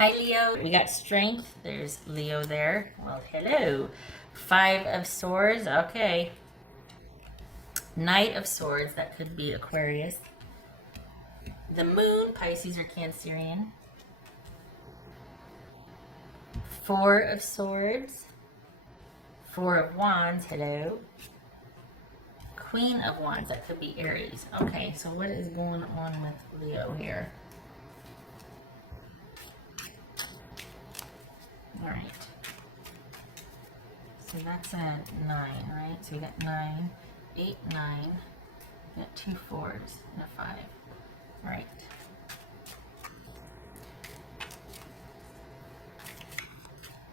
Hi, Leo. We got strength. There's Leo there. Well, hello. Five of Swords. Okay. Knight of Swords. That could be Aquarius. The Moon, Pisces or Cancerian. Four of Swords. Four of Wands. Hello. Queen of Wands. That could be Aries. Okay, so what is going on with Leo here? All right. So that's a 9, right? So we got 9, 8, 9. We got 2 4s and a 5. All right.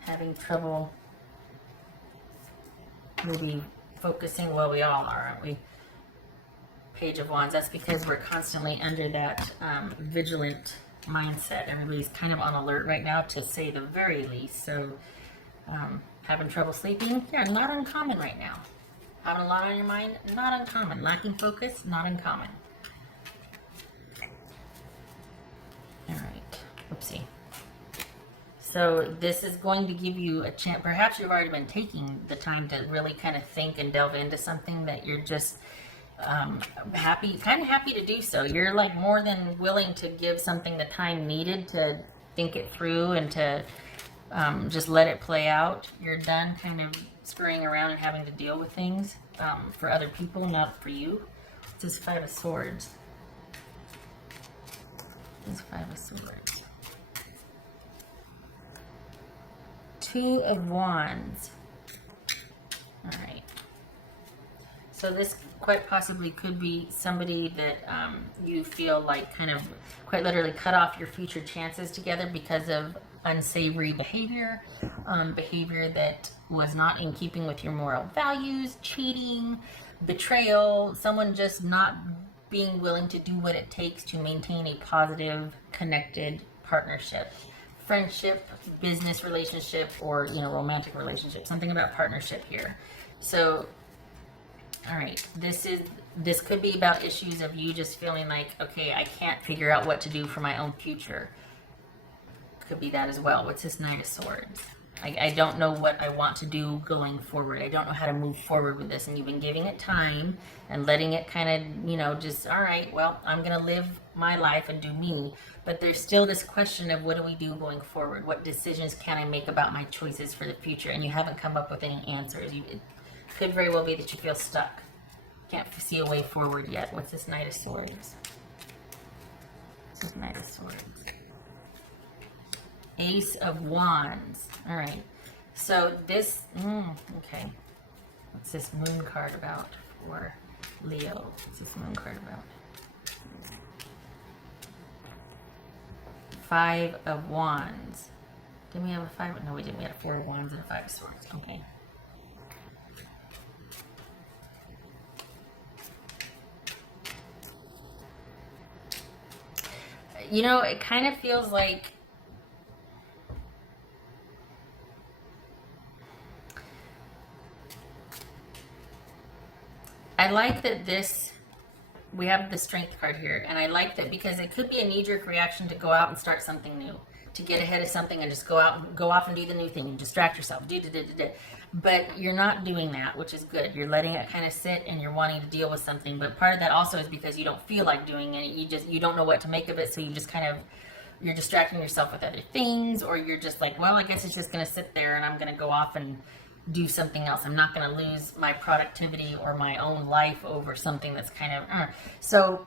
Having trouble maybe focusing. Well, we all are, aren't we? Page of Wands. That's because we're constantly under that vigilant mindset. Everybody's kind of on alert right now, to say the very least. So having trouble sleeping, yeah, not uncommon right now. Having a lot on your mind, not uncommon. Lacking focus, not uncommon. All right, oopsie. So this is going to give you a chance. Perhaps you've already been taking the time to really kind of think and delve into something that you're just kind of happy to do so. You're like more than willing to give something the time needed to think it through and to just let it play out. You're done kind of scurrying around and having to deal with things for other people, not for you. This is Five of Swords. This is Five of Swords. Two of Wands. All right. So this quite possibly could be somebody that you feel like kind of quite literally cut off your future chances together because of unsavory behavior, behavior that was not in keeping with your moral values, cheating, betrayal, someone just not being willing to do what it takes to maintain a positive, connected partnership. Friendship, business relationship, or romantic relationship. Something about partnership here. So, all right, this could be about issues of you just feeling like, okay, I can't figure out what to do for my own future. Could be that as well. What's this Knight of Swords? I don't know what I want to do going forward. I don't know how to move forward with this. And you've been giving it time and letting it kind of, just, all right, well, I'm going to live my life and do me. But there's still this question of what do we do going forward? What decisions can I make about my choices for the future? And you haven't come up with any answers. It could very well be that you feel stuck. Can't see a way forward yet. What's this Knight of Swords? This is Knight of Swords. Ace of Wands. All right. So this, okay. What's this Moon card about for Leo? What's this Moon card about? Five of Wands. Didn't we have a five? No, we didn't. We had a Four of Wands and a Five of Swords. Okay. It kind of feels like I like that we have the Strength card here, and I like that because it could be a knee-jerk reaction to go out and start something new, to get ahead of something and just go off and do the new thing and distract yourself. But you're not doing that, which is good. You're letting it kind of sit and you're wanting to deal with something. But part of that also is because you don't feel like doing it. You don't know what to make of it, so you just you're distracting yourself with other things, or you're just like, well, I guess it's just going to sit there and I'm going to go off and do something else. I'm not going to lose my productivity or my own life over something that's kind of so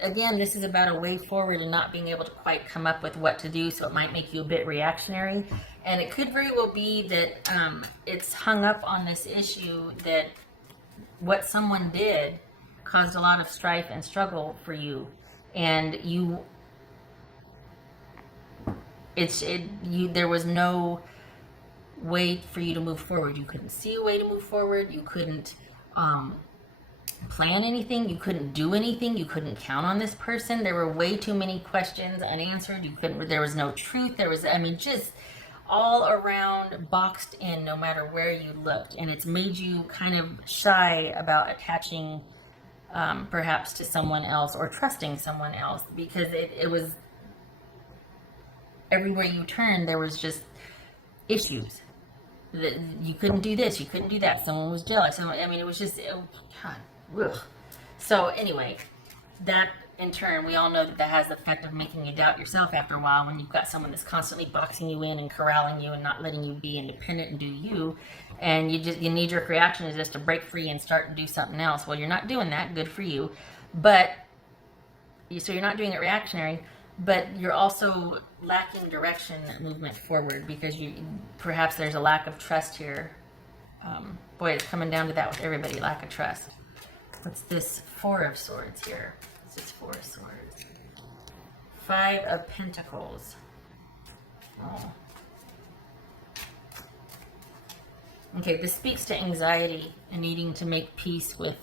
again, this is about a way forward and not being able to quite come up with what to do, so it might make you a bit reactionary. And it could very well be that it's hung up on this issue that what someone did caused a lot of strife and struggle for you, and there was no way for you to move forward. You couldn't see a way to move forward. You couldn't plan anything. You couldn't do anything. You couldn't count on this person. There were way too many questions unanswered. There was no truth. Just all around boxed in no matter where you looked. And it's made you kind of shy about attaching perhaps to someone else or trusting someone else, because it was everywhere you turned, there was just issues. You couldn't do this, you couldn't do that. Someone was jealous. I mean, it was just, oh, God. Ugh. So anyway, that in turn, we all know that that has the effect of making you doubt yourself after a while when you've got someone that's constantly boxing you in and corralling you and not letting you be independent and do you. And your knee-jerk reaction is just to break free and start and do something else. Well, you're not doing that. Good for you. But, so you're not doing it reactionary, but you're also lacking direction, movement forward, because perhaps there's a lack of trust here. Boy, it's coming down to that with everybody, lack of trust. What's this? Four of Swords here. This is Four of Swords. Five of Pentacles. Oh. Okay, this speaks to anxiety and needing to make peace with.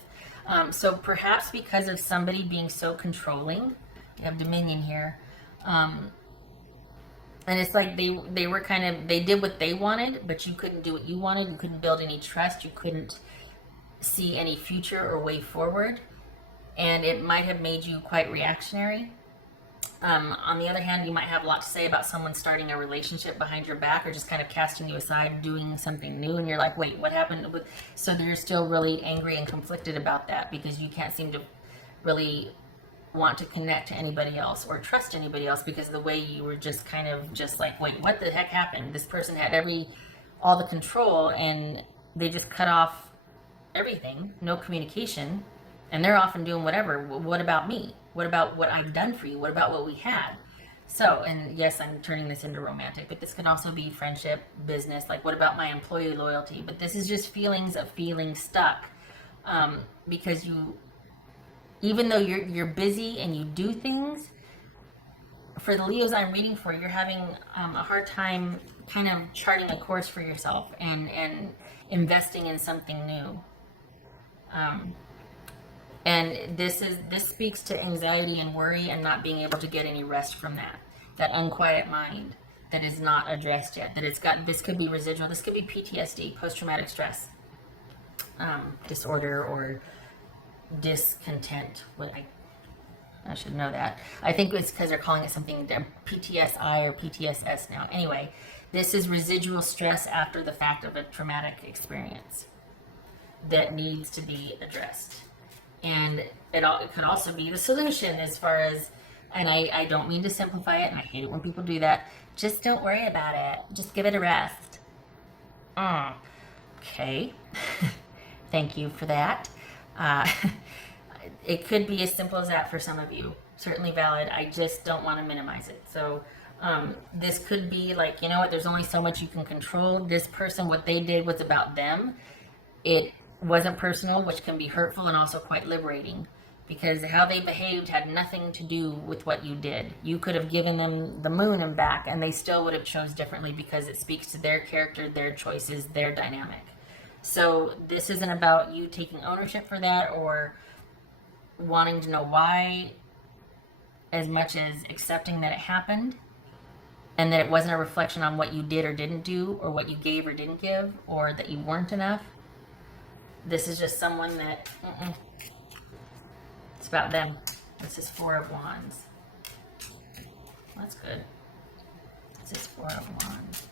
So perhaps because of somebody being so controlling, you have dominion here. And it's like they were kind of, they did what they wanted, but you couldn't do what you wanted. You couldn't build any trust. You couldn't see any future or way forward. And it might have made you quite reactionary. On the other hand, you might have a lot to say about someone starting a relationship behind your back or just kind of casting you aside, doing something new. And you're like, wait, what happened? So you're still really angry and conflicted about that because you can't seem to really want to connect to anybody else or trust anybody else because of the way you were just kind of just like, wait, what the heck happened? This person had all the control and they just cut off everything, no communication. And they're often doing whatever. What about me? What about what I've done for you? What about what we had? So, and yes, I'm turning this into romantic, but this can also be friendship, business. Like, what about my employee loyalty? But this is just feelings of feeling stuck. Because even though you're busy and you do things, for the Leos I'm reading for, you're having a hard time kind of charting a course for yourself and investing in something new. And this speaks to anxiety and worry and not being able to get any rest from that unquiet mind that is not addressed yet. This could be residual. This could be PTSD, post-traumatic stress disorder, or discontent. I should know that. I think it's because they're calling it something PTSI or PTSS now. Anyway, this is residual stress after the fact of a traumatic experience that needs to be addressed. And it could also be the solution as far as, and I don't mean to simplify it, and I hate it when people do that. Just don't worry about it. Just give it a rest. Okay. Thank you for that. It could be as simple as that for some of you. Certainly valid. I just don't want to minimize it. So this could be like, you know what, there's only so much you can control. This person, what they did was about them. It wasn't personal, which can be hurtful and also quite liberating, because how they behaved had nothing to do with what you did. You could have given them the moon and back, and they still would have chose differently because it speaks to their character, their choices, their dynamic. So this isn't about you taking ownership for that or wanting to know why, as much as accepting that it happened and that it wasn't a reflection on what you did or didn't do, or what you gave or didn't give, or that you weren't enough. This is just someone that, it's about them. This is Four of Wands. That's good. This is Four of Wands.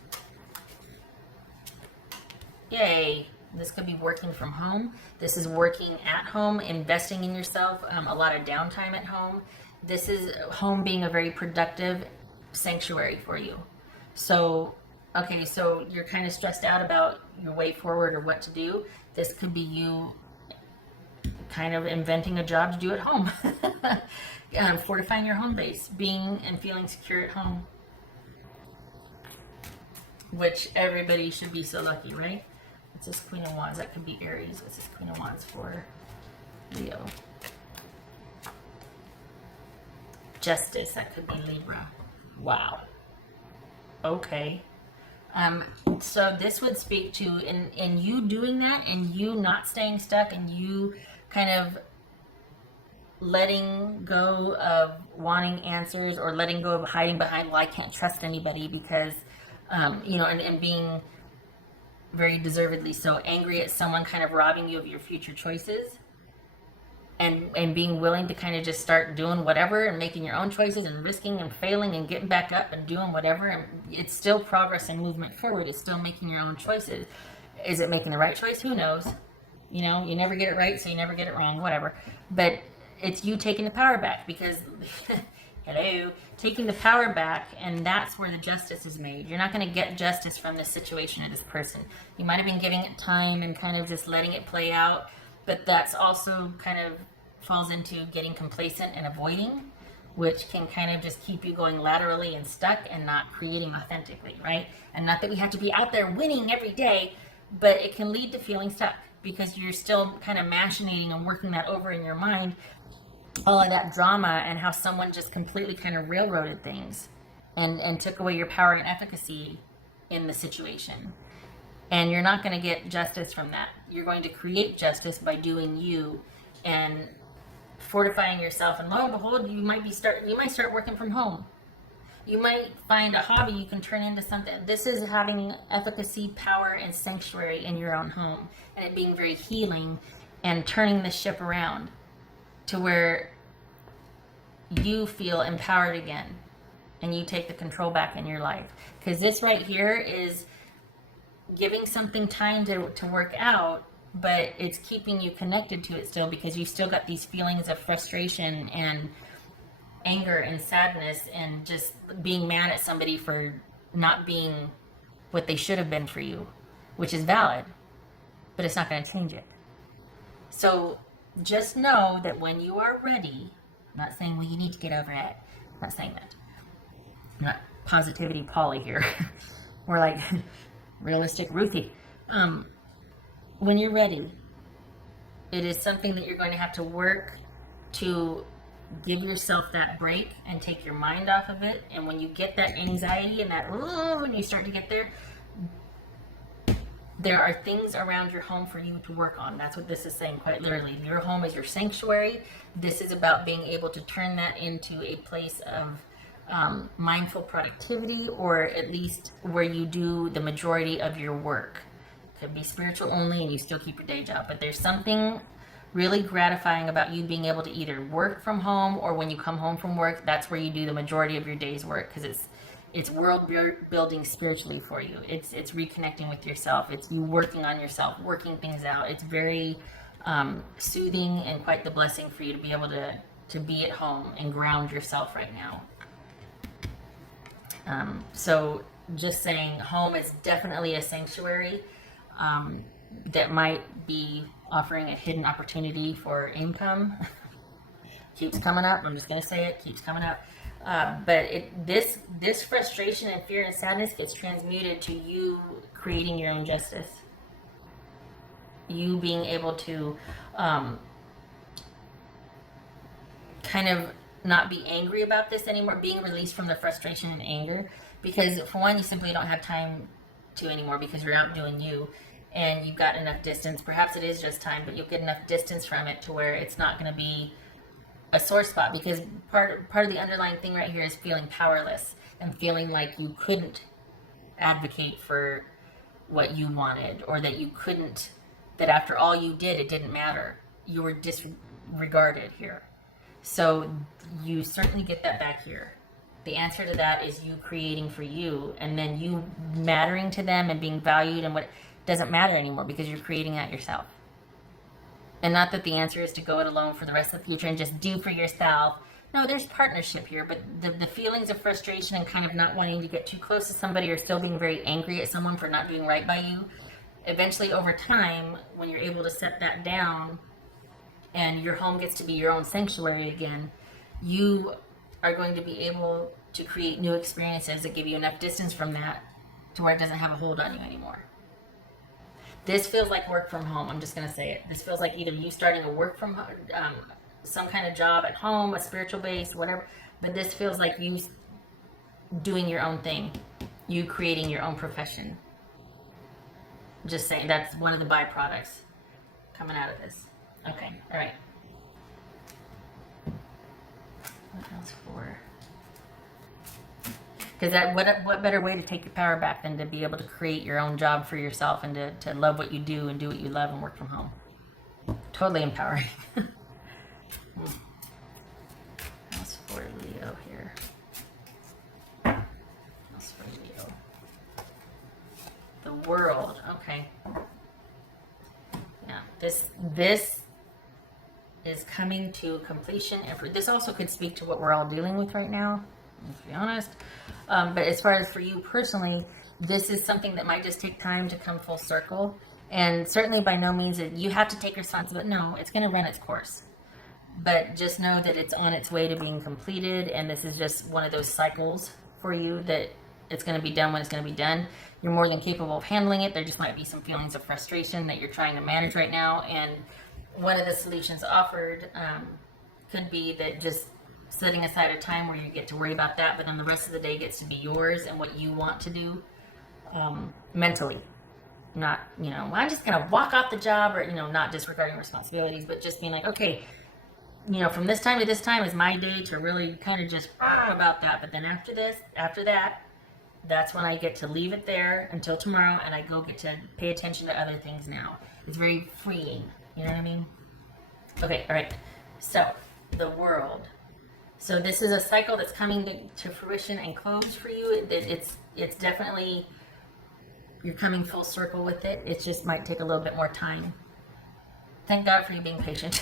Yay. This could be working from home. This is working at home, investing in yourself, a lot of downtime at home. This is home being a very productive sanctuary for you. So, okay, so you're kind of stressed out about your way forward or what to do. This could be you kind of inventing a job to do at home. Fortifying your home base, being and feeling secure at home. Which everybody should be so lucky, right? It's this Queen of Wands. That could be Aries. This is Queen of Wands for Leo. Justice. That could be Libra. Wow. Okay. So this would speak to in you doing that, and you not staying stuck, and you kind of letting go of wanting answers, or letting go of hiding behind, well, I can't trust anybody because, and being very deservedly so angry at someone kind of robbing you of your future choices. and being willing to kind of just start doing whatever and making your own choices and risking and failing and getting back up and doing whatever. And it's still progress and movement forward. It's still making your own choices. Is it making the right choice? Who knows? You know, you never get it right, so you never get it wrong, whatever. But it's you taking the power back, because hello, taking the power back, and that's where the justice is made. You're not going to get justice from this situation or this person. You might have been giving it time and kind of just letting it play out, but that's also kind of falls into getting complacent and avoiding, which can kind of just keep you going laterally and stuck and not creating authentically, right? And not that we have to be out there winning every day, but it can lead to feeling stuck because you're still kind of machinating and working that over in your mind, all of that drama and how someone just completely kind of railroaded things and took away your power and efficacy in the situation. And you're not going to get justice from that. You're going to create justice by doing you and fortifying yourself. And lo and behold, you might start working from home. You might find a hobby you can turn into something. This is having efficacy, power, and sanctuary in your own home, and it being very healing and turning the ship around to where you feel empowered again and you take the control back in your life. Because this right here is giving something time to work out, but it's keeping you connected to it still, because you've still got these feelings of frustration and anger and sadness and just being mad at somebody for not being what they should have been for you, which is valid, but it's not going to change it. So just know that when you are ready, I'm not saying, well, you need to get over it. I'm not saying that. I'm not positivity Polly here. We're like realistic Ruthie. When you're ready, it is something that you're going to have to work to give yourself that break and take your mind off of it. And when you get that anxiety and that, when you start to get there are things around your home for you to work on. That's what this is saying, quite literally. Your home is your sanctuary. This is about being able to turn that into a place of mindful productivity, or at least where you do the majority of your work. It could be spiritual only and you still keep your day job, but there's something really gratifying about you being able to either work from home, or when you come home from work, that's where you do the majority of your day's work, because it's world building spiritually for you. It's reconnecting with yourself. It's you working on yourself, working things out. It's very soothing and quite the blessing for you to be able to be at home and ground yourself right now. So just saying, home is definitely a sanctuary that might be offering a hidden opportunity for income. Keeps coming up. I'm just going to say it. Keeps coming up. But this frustration and fear and sadness gets transmuted to you creating your own justice. You being able to kind of not be angry about this anymore, being released from the frustration and anger. Because for one, you simply don't have time to anymore because you're out doing you. And you've got enough distance. Perhaps it is just time, but you'll get enough distance from it to where it's not going to be a sore spot, because part of the underlying thing right here is feeling powerless and feeling like you couldn't advocate for what you wanted, or that you couldn't, that after all you did, it didn't matter. You were disregarded here. So you certainly get that back here. The answer to that is you creating for you, and then you mattering to them and being valued, and what doesn't matter anymore because you're creating that yourself. And not that the answer is to go it alone for the rest of the future and just do for yourself. No, there's partnership here, but the feelings of frustration and kind of not wanting to get too close to somebody, or still being very angry at someone for not doing right by you, eventually over time, when you're able to set that down and your home gets to be your own sanctuary again, you are going to be able to create new experiences that give you enough distance from that to where it doesn't have a hold on you anymore. This feels like work from home. I'm just going to say it. This feels like either you starting a work from home, some kind of job at home, a spiritual base, whatever. But this feels like you doing your own thing, you creating your own profession. Just saying, that's one of the byproducts coming out of this. Okay, all right. What else for? Because what better way to take your power back than to be able to create your own job for yourself and to love what you do and do what you love and work from home. Totally empowering. Leo here. What's for Leo? The World. Okay. Yeah, this is coming to completion. And this also could speak to what we're all dealing with right now, let's be honest. But as far as for you personally, this is something that might just take time to come full circle. And certainly by no means that you have to take responsibility. No, it's going to run its course. But just know that it's on its way to being completed. And this is just one of those cycles for you that it's going to be done when it's going to be done. You're more than capable of handling it. There just might be some feelings of frustration that you're trying to manage right now. And one of the solutions offered could be that just setting aside a time where you get to worry about that, but then the rest of the day gets to be yours and what you want to do mentally. Not, I'm just going to walk off the job, or, not disregarding responsibilities, but just being like, okay, from this time to this time is my day to really kind of just about that. But then after that, that's when I get to leave it there until tomorrow, and I get to pay attention to other things now. It's very freeing. You know what I mean? Okay, all right. So, the World. So this is a cycle that's coming to fruition and close for you. It's definitely, you're coming full circle with it. It just might take a little bit more time. Thank God for you being patient.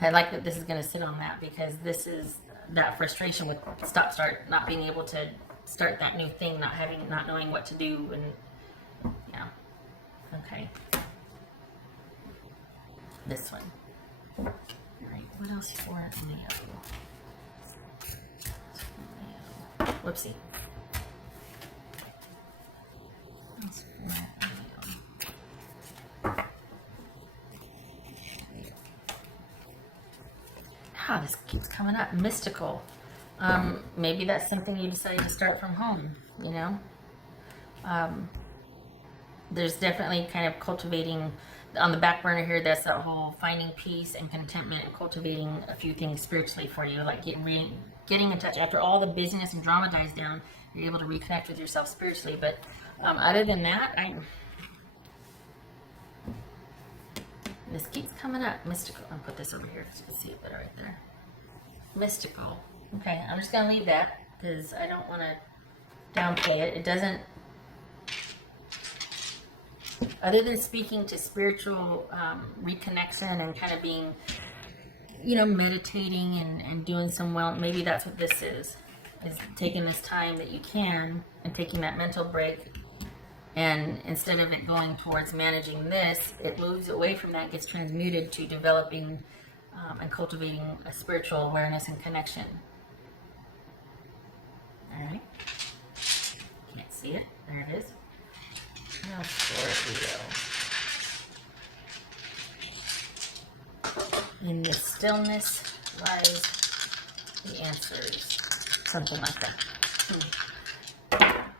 I like that this is going to sit on that, because this is that frustration with stop-start, not being able to start that new thing, not knowing what to do, and yeah. Okay. This one. All right. What else for Leo? Whoopsie. What else for Leo? Ah, this keeps coming up. Mystical. Maybe that's something you decided to start from home, There's definitely kind of cultivating on the back burner here. That's that whole finding peace and contentment and cultivating a few things spiritually for you, like getting in touch after all the busyness and drama dies down. You're able to reconnect with yourself spiritually. But other than that, this keeps coming up. Mystical. I'll put this over here so you can see it better right there. Mystical. Okay, I'm just gonna leave that because I don't want to downplay it. It doesn't. Other than speaking to spiritual reconnection and kind of being, meditating and doing some maybe that's what this is taking this time that you can and taking that mental break, and instead of it going towards managing this, it moves away from that, gets transmuted to developing and cultivating a spiritual awareness and connection. All right. Can't see it. There it is. Now for Leo. In the stillness lies the answers. Something like that.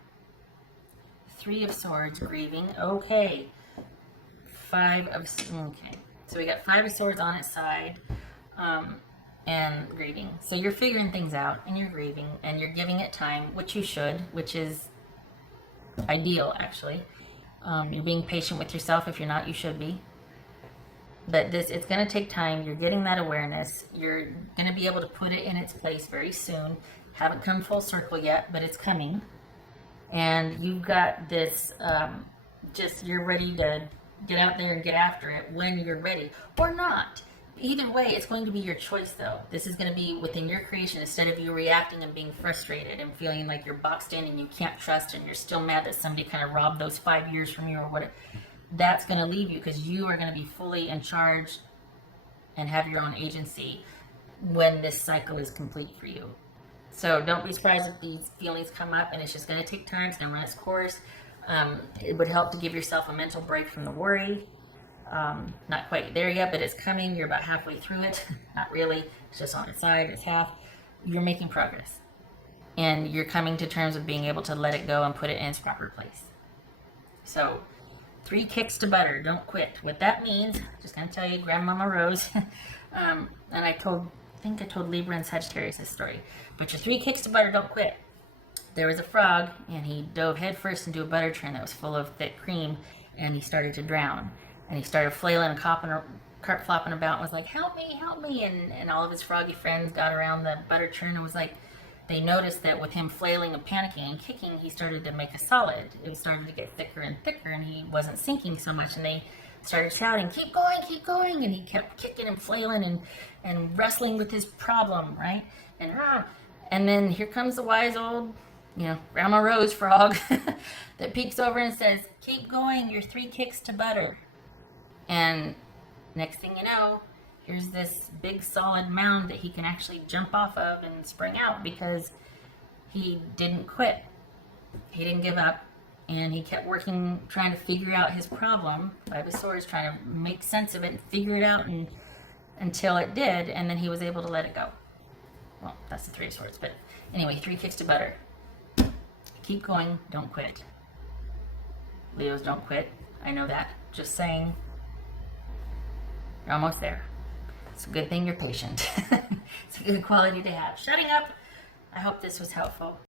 3 of Swords, grieving. Okay. 5 of... Okay. So we got 5 of Swords on its side. And grieving. So you're figuring things out, and you're grieving, and you're giving it time, which you should, which is ideal, actually. You're being patient with yourself. If you're not, you should be. But it's going to take time. You're getting that awareness. You're going to be able to put it in its place very soon. Haven't come full circle yet, but it's coming. And you've got this, you're ready to get out there and get after it when you're ready. Or not. Either way, it's going to be your choice, though. This is going to be within your creation, instead of you reacting and being frustrated and feeling like you're boxed in and you can't trust, and you're still mad that somebody kind of robbed those 5 years from you or whatever. That's going to leave you, because you are going to be fully in charge and have your own agency when this cycle is complete for you. So don't be surprised if these feelings come up, and it's just going to take time. It's going to run its course. It would help to give yourself a mental break from the worry. Not quite there yet, but it's coming. You're about halfway through it. Not really. It's just on its side. It's half. You're making progress. And you're coming to terms with being able to let it go and put it in its proper place. So, 3 kicks to butter. Don't quit. What that means, just going to tell you, Grandmama Rose, and I think I told Libra and Sagittarius this story. But your 3 kicks to butter, don't quit. There was a frog, and he dove headfirst into a butter churn that was full of thick cream, and he started to drown. And he started flailing and flopping about and was like, help me, and all of his froggy friends got around the butter churn and was like, they noticed that with him flailing and panicking and kicking, he started to make a solid. It was starting to get thicker and thicker, and he wasn't sinking so much. And they started shouting, keep going, and he kept kicking and flailing and wrestling with his problem, right? And then here comes the wise old, Grandma Rose frog that peeks over and says, keep going, you're 3 kicks to butter. And next thing you know, here's this big solid mound that he can actually jump off of and spring out because he didn't quit. He didn't give up, and he kept working, trying to figure out his problem. 5 of Swords, trying to make sense of it and figure it out until it did, and then he was able to let it go. Well, that's the 3 of Swords, but anyway, 3 kicks to butter. Keep going, don't quit. Leos don't quit. I know that. Just saying, you're almost there. It's a good thing you're patient. It's a good quality to have. Shutting up. I hope this was helpful.